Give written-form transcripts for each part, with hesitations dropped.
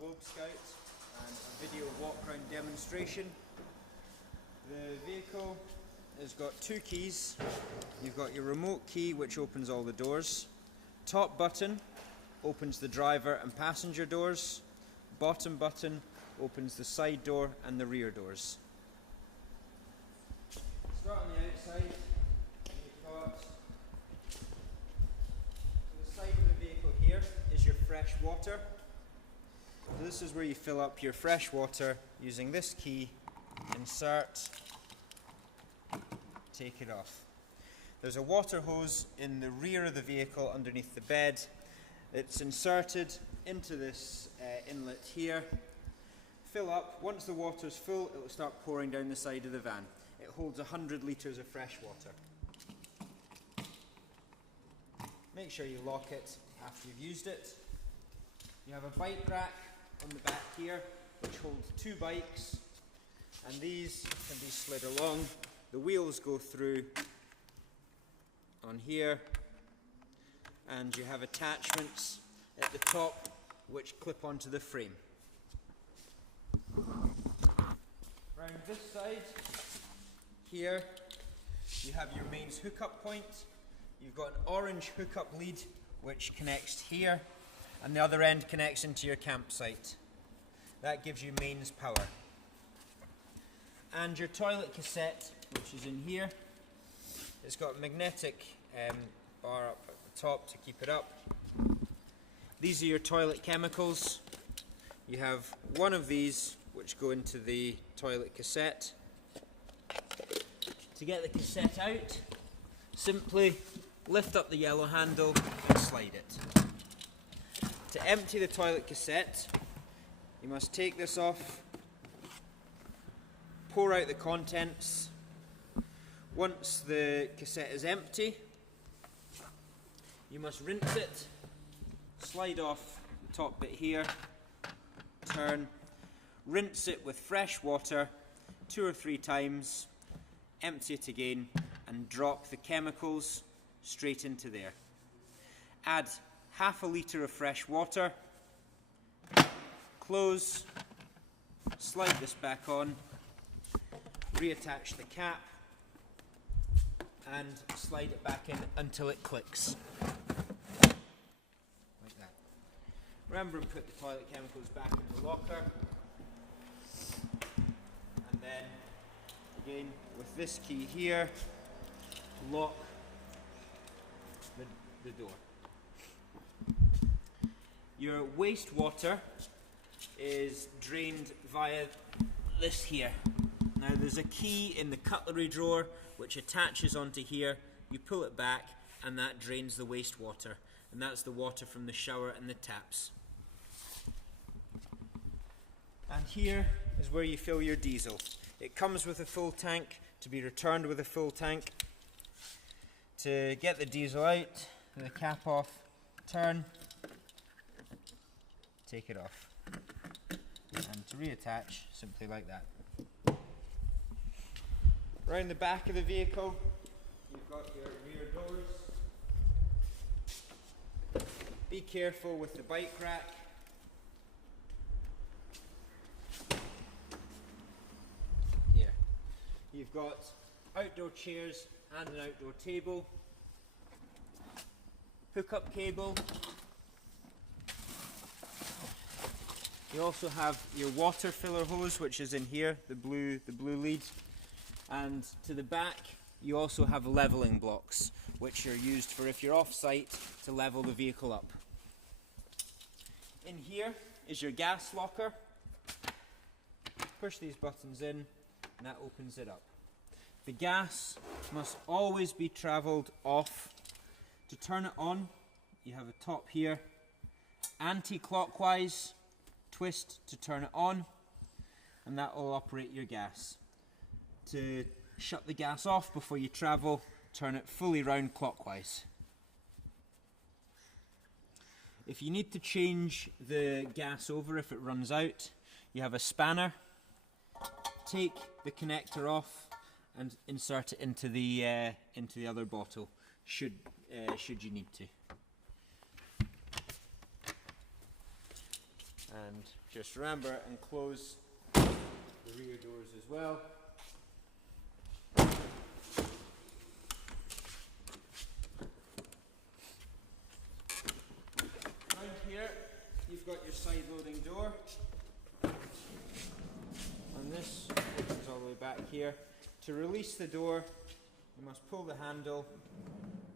Globe Scout and a video walk around demonstration. The vehicle has got two keys. You've got your remote key which opens all the doors. Top button opens the driver and passenger doors. Bottom button opens the side door and the rear doors. Start on the outside. You've got the side of the vehicle here is your fresh water. So this is where you fill up your fresh water using this key. Insert, take it off. There's a water hose in the rear of the vehicle underneath the bed. It's inserted into this inlet here. Fill up. Once the water's full, it will start pouring down the side of the van. It holds 100 litres of fresh water. Make sure you lock it after you've used it. You have a bike rack on the back here which holds two bikes, and these can be slid along. The wheels go through on here, and you have attachments at the top which clip onto the frame. Round this side here you have your mains hookup point. You've got an orange hookup lead which connects here, and the other end connects into your campsite. That gives you mains power. And your toilet cassette, which is in here. It's got a magnetic bar up at the top to keep it up. These are your toilet chemicals. You have one of these which go into the toilet cassette. To get the cassette out, simply lift up the yellow handle and slide it. To empty the toilet cassette, you must take this off, pour out the contents. Once the cassette is empty, you must rinse it, slide off the top bit here, turn, rinse it with fresh water 2 or 3 times, empty it again, and drop the chemicals straight into there. Add half a litre of fresh water, close, slide this back on, reattach the cap, and slide it back in until it clicks. Like that. Remember to put the toilet chemicals back in the locker. And then, again, with this key here, lock the door. Your wastewater is drained via this here. Now there's a key in the cutlery drawer which attaches onto here. You pull it back and that drains the wastewater, and that's the water from the shower and the taps. And here is where you fill your diesel. It comes with a full tank to be returned with a full tank. To get the diesel out, the cap off, turn, take it off, and to reattach, simply like that. Around the back of the vehicle, you've got your rear doors. Be careful with the bike rack. Here, you've got outdoor chairs and an outdoor table. Hookup cable. You also have your water filler hose, which is in here, the blue lead. And to the back, you also have leveling blocks, which are used for if you're off-site to level the vehicle up. In here is your gas locker. Push these buttons in, and that opens it up. The gas must always be travelled off. To turn it on, you have a top here. Anti-clockwise, twist to turn it on, and that will operate your gas. To shut the gas off before you travel, turn it fully round clockwise. If you need to change the gas over if it runs out, you have a spanner. Take the connector off and insert it into the other bottle, should you need to. And just remember and close the rear doors as well. Down here you've got your side loading door, and this opens all the way back here. To release the door you must pull the handle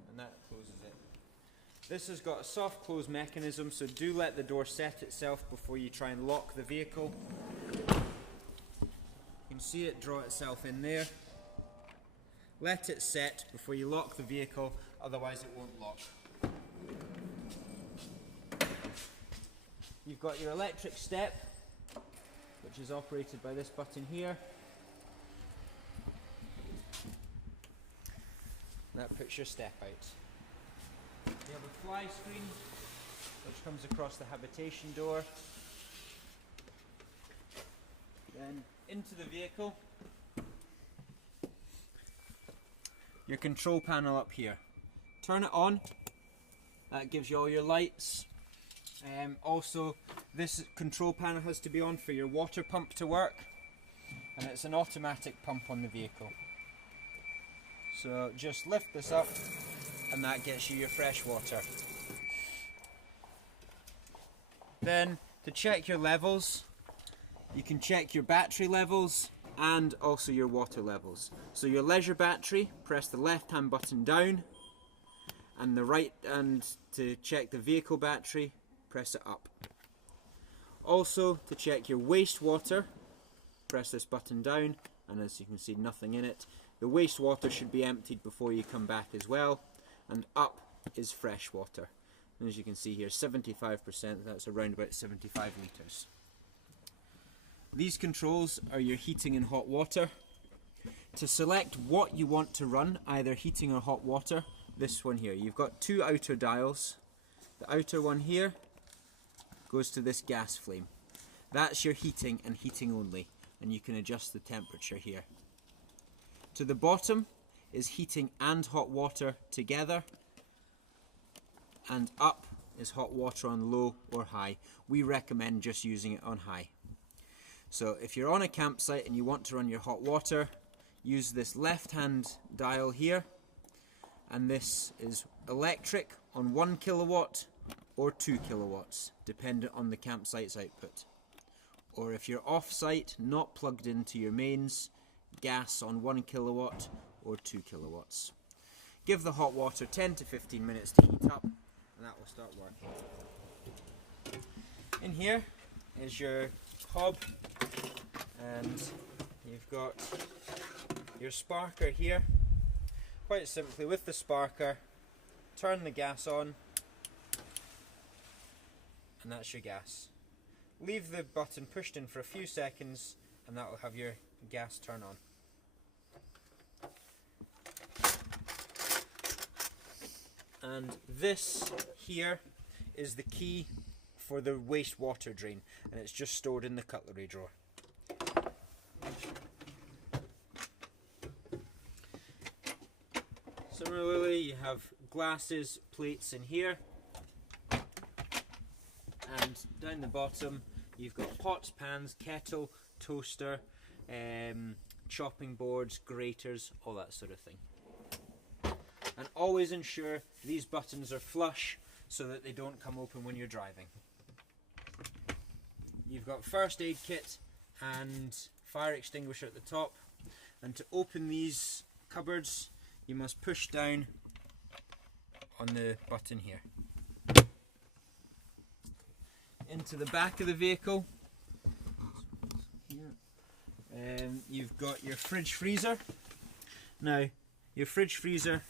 and that closes it. This has got a soft close mechanism, so do let the door set itself before you try and lock the vehicle. You can see it draw itself in there. Let it set before you lock the vehicle, otherwise it won't lock. You've got your electric step, which is operated by this button here. That puts your step out. You have a fly screen which comes across the habitation door. Then into the vehicle. Your control panel up here. Turn it on. That gives you all your lights. Also, this control panel has to be on for your water pump to work, and it's an automatic pump on the vehicle. So just lift this up and that gets you your fresh water. Then to check your levels, you can check your battery levels and also your water levels. So your leisure battery, press the left hand button down, and the right, and to check the vehicle battery, press it up. Also to check your wastewater, press this button down, and as you can see nothing in it. The wastewater should be emptied before you come back as well, and up is fresh water. And as you can see here, 75%, that's around about 75 litres. These controls are your heating and hot water. To select what you want to run, either heating or hot water, this one here, you've got two outer dials. The outer one here goes to this gas flame. That's your heating and heating only, and you can adjust the temperature here. To the bottom is heating and hot water together, and up is hot water on low or high. We recommend just using it on high. So if you're on a campsite and you want to run your hot water, use this left hand dial here, and this is electric on 1 kilowatt or 2 kilowatts, dependent on the campsite's output. Or if you're off-site, not plugged into your mains, gas on 1 kilowatt or 2 kilowatts. Give the hot water 10 to 15 minutes to heat up, and that will start working. In here is your hob, and you've got your sparker here. Quite simply, with the sparker, turn the gas on, and that's your gas. Leave the button pushed in for a few seconds, and that will have your gas turn on. And this here is the key for the wastewater drain, and it's just stored in the cutlery drawer. Similarly, you have glasses, plates in here, and down the bottom you've got pots, pans, kettle, toaster, chopping boards, graters, all that sort of thing. And always ensure these buttons are flush so that they don't come open when you're driving. You've got first aid kit and fire extinguisher at the top, and to open these cupboards you must push down on the button here. Into the back of the vehicle, you've got your fridge freezer. Now your fridge freezer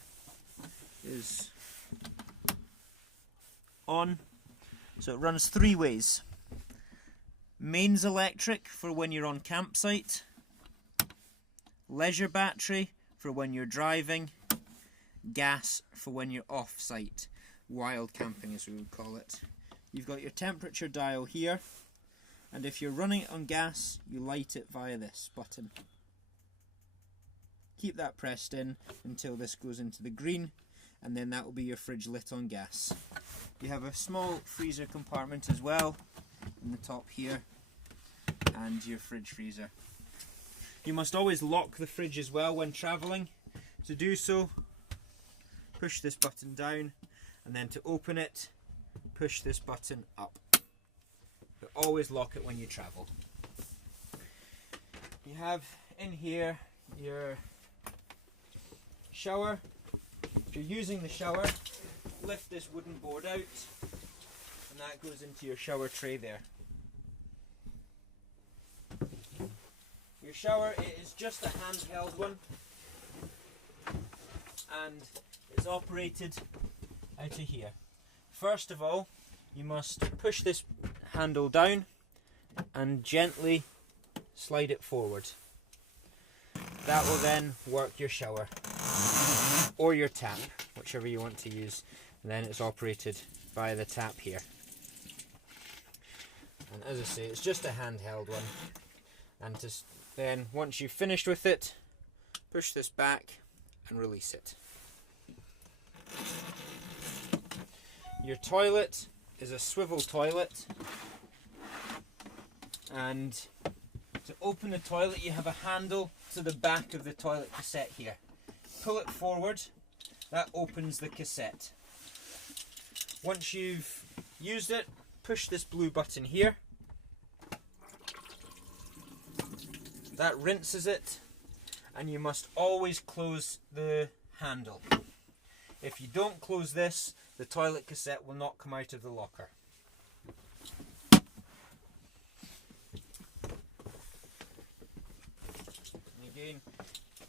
is on, so it runs three ways. Mains electric for when you're on campsite, leisure battery for when you're driving, gas for when you're off site, wild camping as we would call it. You've got your temperature dial here, and if you're running it on gas, you light it via this button. Keep that pressed in until this goes into the green, and then that will be your fridge lit on gas. You have a small freezer compartment as well, in the top here, and your fridge freezer. You must always lock the fridge as well when travelling. To do so, push this button down, and then to open it, push this button up. But always lock it when you travel. You have in here your shower. If you're using the shower, lift this wooden board out, and that goes into your shower tray there. Your shower, it is just a handheld one, and it's operated out of here. First of all, you must push this handle down and gently slide it forward. That will then work your shower or your tap, whichever you want to use. And then it's operated by the tap here. And as I say, it's just a handheld one. And then once you've finished with it, push this back and release it. Your toilet is a swivel toilet, and to open the toilet you have a handle to the back of the toilet cassette here. Pull it forward, that opens the cassette. Once you've used it, push this blue button here. That rinses it, and you must always close the handle. If you don't close this, the toilet cassette will not come out of the locker. And again,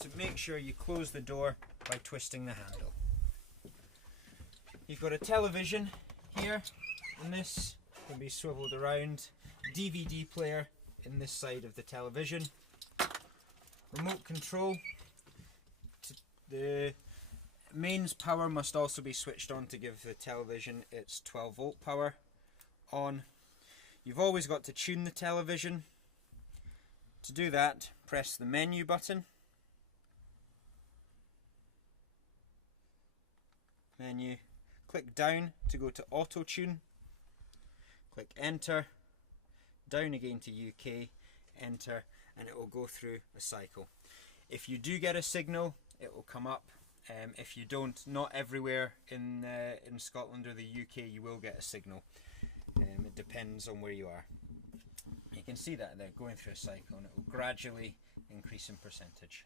to make sure you close the door by twisting the handle. You've got a television here, and this can be swiveled around. DVD player in this side of the television. Remote control. The mains power must also be switched on to give the television its 12 volt power on. You've always got to tune the television. To do that, press the menu button. Menu. Click down to go to auto tune. Click enter. Down again to UK. Enter, and it will go through a cycle. If you do get a signal, it will come up. If you don't, not everywhere in Scotland or the UK you will get a signal. It depends on where you are. You can see that they're going through a cycle, and it will gradually increase in percentage.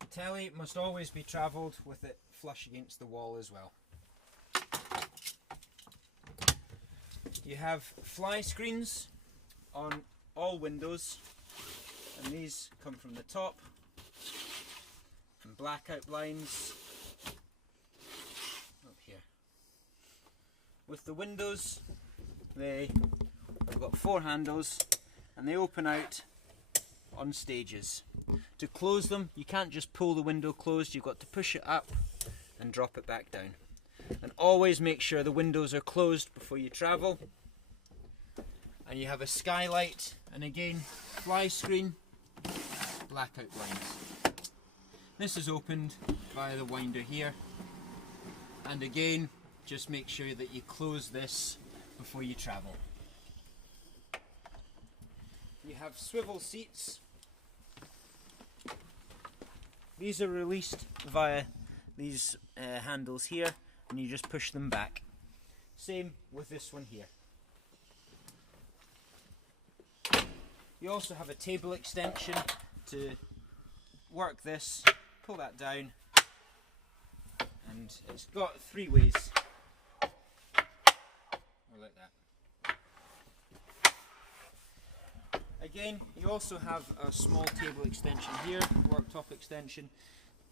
The telly must always be travelled with it flush against the wall as well. You have Flyscreens on all windows, and these come from the top, and blackout blinds up here. With the windows, they have got 4 handles, and they open out on stages. To close them, you can't just pull the window closed, you've got to push it up and drop it back down. And always make sure the windows are closed before you travel. And you have a skylight, and again, fly screen, blackout blinds. This is opened via the winder here. And again, just make sure that you close this before you travel. You have swivel seats. These are released via these handles here, and you just push them back. Same with this one here. You also have a table extension to work this. Pull that down, and it's got 3 ways, or like that. Again, you also have a small table extension here, worktop extension.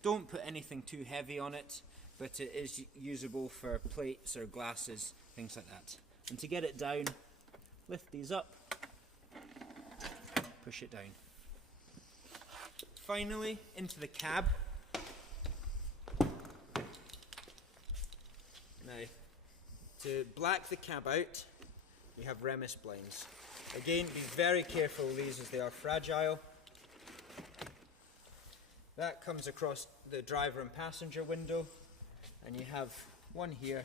Don't put anything too heavy on it, but it is usable for plates or glasses, things like that. And to get it down, lift these up, push it down. Finally, into the cab. Now, to black the cab out, you have Remus blinds. Again, be very careful with these as they are fragile. That comes across the driver and passenger window, and you have one here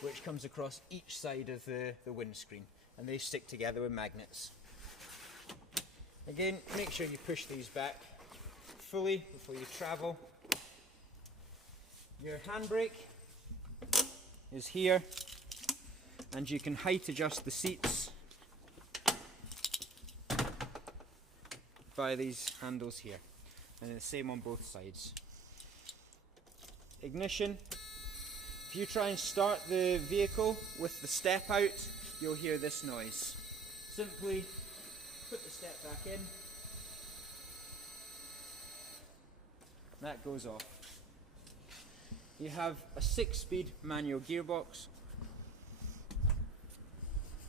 which comes across each side of the windscreen, and they stick together with magnets. Again, make sure you push these back fully before you travel. Your handbrake is here, and you can height adjust the seats via these handles here, and the same on both sides. Ignition. If you try and start the vehicle with the step out, you'll hear this noise. Simply put the step back in, that goes off. You have a 6-speed manual gearbox.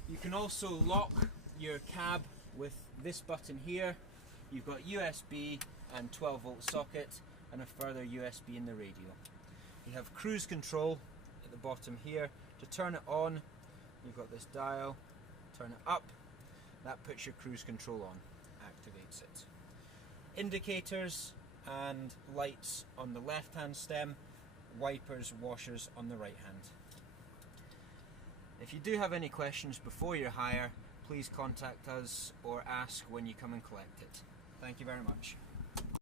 You can also lock your cab with this button here. You've got USB and 12-volt socket and a further USB in the radio. You have cruise control at the bottom here. To turn it on, you've got this dial. Turn it up, that puts your cruise control on, activates it. Indicators and lights on the left hand stem, wipers, washers on the right hand. If you do have any questions before your hire, please contact us or ask when you come and collect it. Thank you very much.